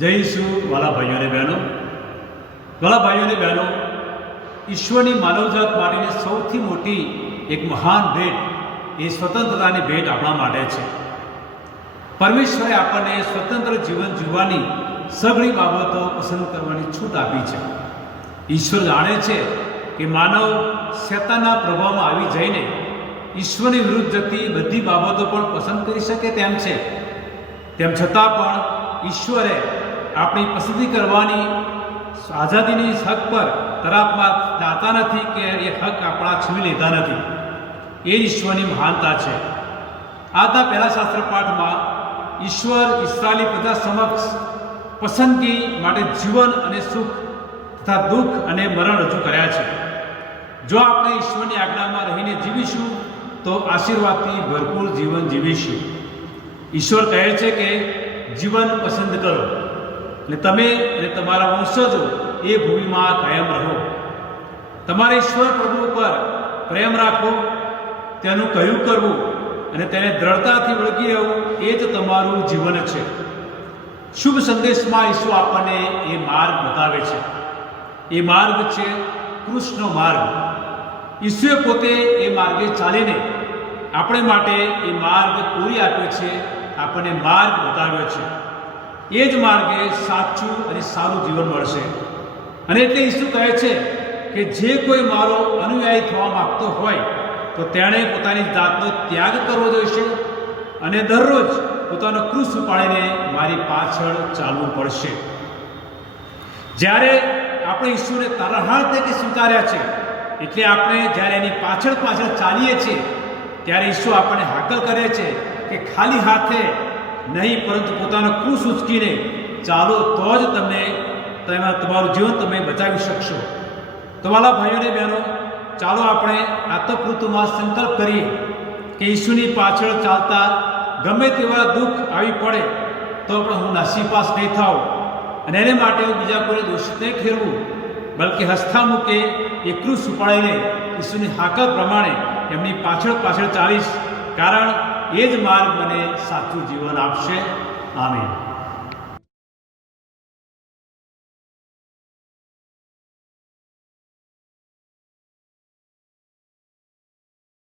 જય ઈસુ વાલા ભાઈઓ અને બહેનો, વાલા ભાઈઓ અને બહેનો, ઈશ્વરની માનવજાત માટેની સૌથી મોટી એક મહાન ભેટ એ સ્વતંત્રતાની ભેટ આપણા માટે છે. પરમેશ્વરે આપણને સ્વતંત્ર જીવન જીવવાની સઘળી બાબતો પસંદ કરવાની છૂટ આપી છે. ઈશ્વર જાણે છે કે માનવ શેતાનના પ્રભાવમાં આવી જઈને ઈશ્વરની વિરુદ્ધ જતી બધી બાબતો પણ પસંદ કરી શકે તેમ છે. તેમ છતાં પણ ઈશ્વરે આપણી પસંદગી કરવાની આઝાદીની હક પર તરાપમાં દાતા નથી કે એ હક આપણા છીનવી લીધા નથી. એ જ ઈશ્વરની મહાનતા છે. આજના પહેલા શાસ્ત્ર પાઠમાં ઈશ્વર ઇસ્રાયેલી પ્રજા સમક્ષ પસંદગી માટે જીવન અને સુખ તથા દુઃખ અને મરણ રજૂ કર્યા છે. જો આપણે ઈશ્વરની આજ્ઞામાં રહીને જીવીશું તો આશીર્વાદથી ભરપૂર જીવન જીવીશું. ઈશ્વર કહે છે કે જીવન પસંદ કરો અને તમે અને તમારા વંશજો એ ભૂમિમાં કાયમ રહો. તમારે ઈશ્વર પ્રભુ પર પ્રેમ રાખવો, તેનું કહ્યું કરવું અને તેને દ્રઢતાથી વળગી રહેવું એ જ તમારું જીવન છે. શુભ સંદેશમાં ઈસુ આપણને એ માર્ગ બતાવે છે. એ માર્ગ છે કૃષ્ણનો માર્ગ. ઈસુએ પોતે એ માર્ગે ચાલીને આપણે માટે એ માર્ગ પૂરી આપ્યો છે, આપણને માર્ગ બતાવ્યો છે. એ જ માર્ગે સાચું અને સારું જીવન મળશે. અને એટલે ઈસુ કહે છે કે જે કોઈ મારો અનુયાયી થવા માગતો હોય તો તેણે પોતાની જાતનો ત્યાગ કરવો જોઈશે અને દરરોજ પોતાનો ક્રૂસ ઉપાડીને મારી પાછળ ચાલવું પડશે. જ્યારે આપણે ઈસુને તારણહાર તરીકે સ્વીકાર્યા છે, એટલે આપણે જ્યારે એની પાછળ પાછળ ચાલીએ છીએ ત્યારે ઈસુ આપણને હાકલ કરે છે કે ખાલી હાથે નહીં પરંતુ પોતાનો ક્રૂસ ઉચકીને ચાલો, તો જ તમારું જીવન તમે બચાવી શકશો. તો વાલા ભાઈઓ અને બહેનો, ચાલો આપણે આતપૃતુમાં સંકલ્પ કરીએ કે ઈસુની પાછળ ચાલતા ગમે તેવા દુઃખ આવી પડે તો પણ હું નાસીપાસ નહીં થાઉં અને એને માટે હું બીજા કોઈ દોષિત નહીં ઠેરવું, બલકે હસ્તા મૂકે એ ક્રૂસ ઉપાડીને ઈસુની હાકલ પ્રમાણે એમની પાછળ પાછળ ચાલીશ, કારણ એ જ માર્ગ મને સાચું જીવન આપશે. આમીન.